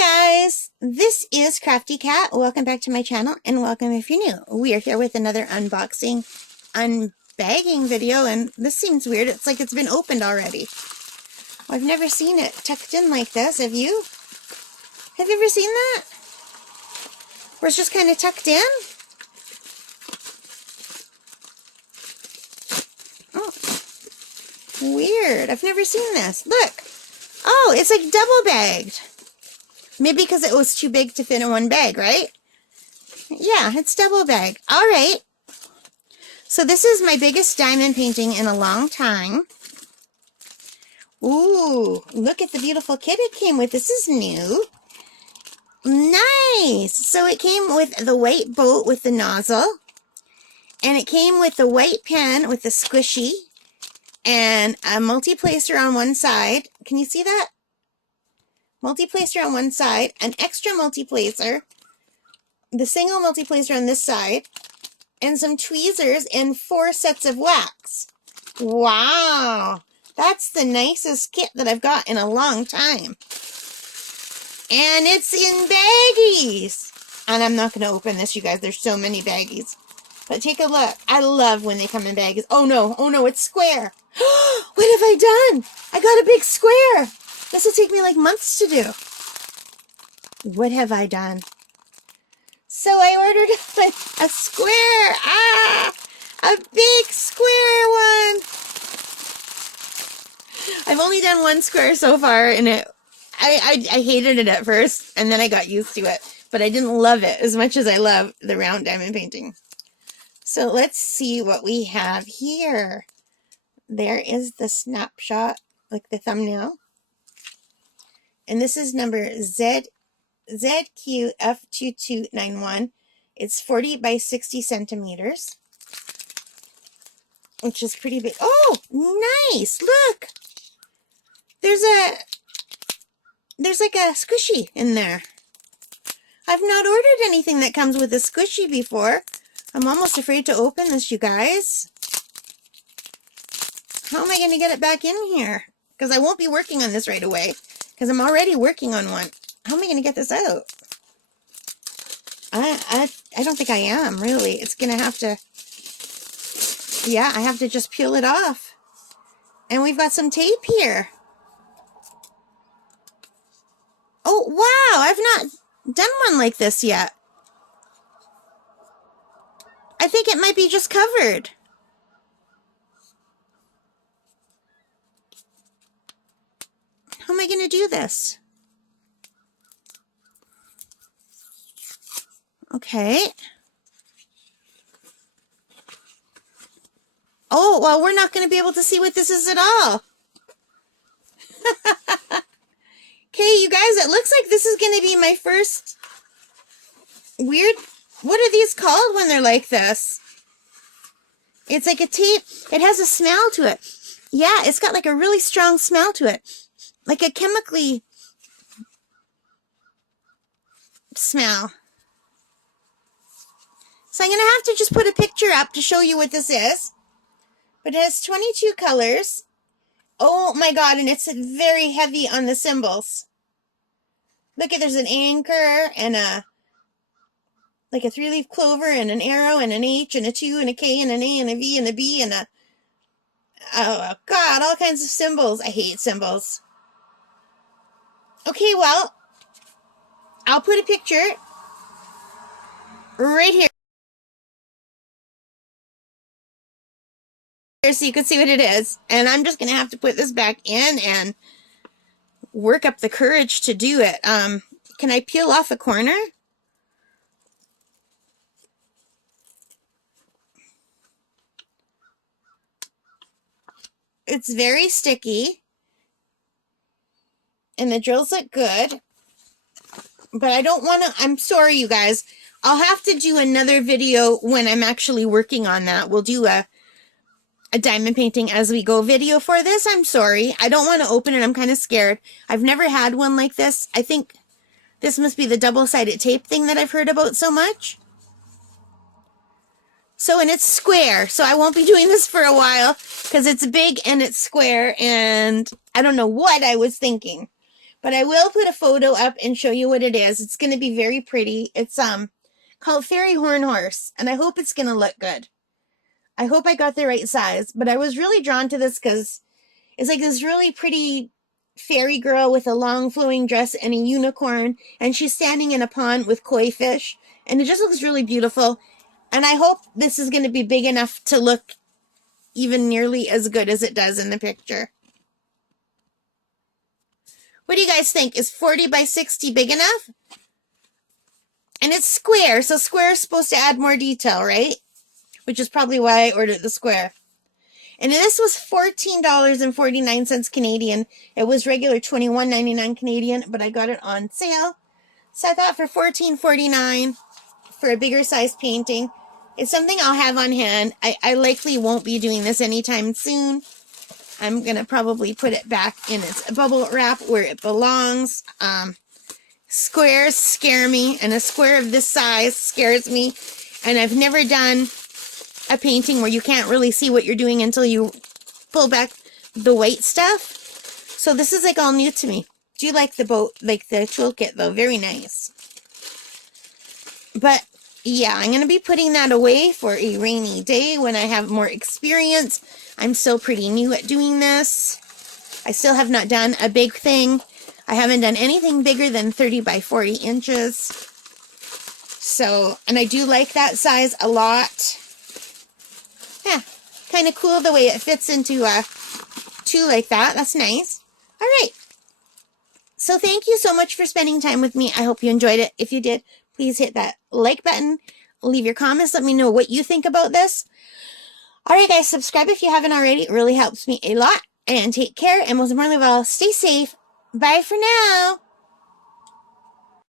Hi guys, this is Crafty Cat. Welcome back to my channel and welcome if you're new. We are here with another unboxing, unbagging video, and this seems weird. It's like it's been opened already. I've never seen it tucked in like this. Have you? Have you ever seen that? Where it's just kind of tucked in? Oh, weird. I've never seen this. Look. Oh, it's like double bagged. Maybe because it was too big to fit in one bag, right? Yeah, it's double bag. All right. So this is my biggest diamond painting in a long time. Ooh, look at the beautiful kit it came with. This is new. Nice. So it came with the white boat with the nozzle. And it came with the white pen with the squishy. And a multi-placer on one side. Can you see that? Multi-placer on one side, an extra multi-placer, the single multi-placer on this side, and some tweezers and 4 sets of wax. Wow! That's the nicest kit that I've got in a long time. And it's in baggies! And I'm not going to open this, you guys. There's so many baggies. But take a look. I love when they come in baggies. Oh no, it's square. What have I done? I got a big square. This will take me like months to do. What have I done? So I ordered a square. A big square one. I've only done one square so far, and I hated it at first, and then I got used to it. But I didn't love it as much as I love the round diamond painting. So let's see what we have here. There is the snapshot, like the thumbnail. And this is number ZQF2291. It's 40 by 60 centimeters, which is pretty big. Oh, nice. Look. There's like a squishy in there. I've not ordered anything that comes with a squishy before. I'm almost afraid to open this, you guys. How am I going to get it back in here? Because I won't be working on this right away. Because I'm already working on one. How am I going to get this out? I don't think I am, really. It's going to have to... Yeah, I have to just peel it off. And we've got some tape here. Oh, wow! I've not done one like this yet. I think it might be just covered. How am I going to do this? Okay. Oh, well, we're not going to be able to see what this is at all. Okay, you guys, it looks like this is going to be my first weird... What are these called when they're like this? It's like a tape. It has a smell to it. Yeah, it's got like a really strong smell to it. Like a chemically smell. So I'm going to have to just put a picture up to show you what this is. But it has 22 colors. Oh my god, and it's very heavy on the symbols. Look at, there's an anchor and like a 3-leaf clover and an arrow and an H and a 2 and a K and an A and a V and a B and a... Oh god, all kinds of symbols. I hate symbols. Okay, well, I'll put a picture right here so you can see what it is. And I'm just going to have to put this back in and work up the courage to do it. Can I peel off a corner? It's very sticky. And the drills look good. But I don't want to... I'm sorry, you guys. I'll have to do another video when I'm actually working on that. We'll do a diamond painting as we go video for this. I'm sorry. I don't want to open it. I'm kind of scared. I've never had one like this. I think this must be the double-sided tape thing that I've heard about so much. So, and it's square. So I won't be doing this for a while because it's big and it's square. And I don't know what I was thinking. But I will put a photo up and show you what it is. It's going to be very pretty. It's called Fairy Horn Horse, and I hope it's going to look good. I hope I got the right size, but I was really drawn to this because it's like this really pretty fairy girl with a long flowing dress and a unicorn, and she's standing in a pond with koi fish, and it just looks really beautiful. And I hope this is going to be big enough to look even nearly as good as it does in the picture. What do you guys think? Is 40 by 60 big enough? And it's square, so square is supposed to add more detail, right? Which is probably why I ordered the square. And this was $14.49 Canadian. It was regular $21.99 Canadian, but I got it on sale. So I thought for $14.49 for a bigger size painting, it's something I'll have on hand. I likely won't be doing this anytime soon. I'm going to probably put it back in its bubble wrap where it belongs. Squares scare me, and a square of this size scares me. And I've never done a painting where you can't really see what you're doing until you pull back the white stuff. So this is like all new to me. Do you like the boat, like the toolkit though? Very nice. But yeah, I'm going to be putting that away for a rainy day when I have more experience. I'm still pretty new at doing this. I still have not done a big thing. I haven't done anything bigger than 30 by 40 inches. So, and I do like that size a lot. Yeah, kind of cool the way it fits into a two like that. That's nice. All right. So thank you so much for spending time with me. I hope you enjoyed it. If you did, please hit that like button. Leave your comments. Let me know what you think about this. All right, guys, subscribe if you haven't already. It really helps me a lot. And take care. And most importantly of all, stay safe. Bye for now.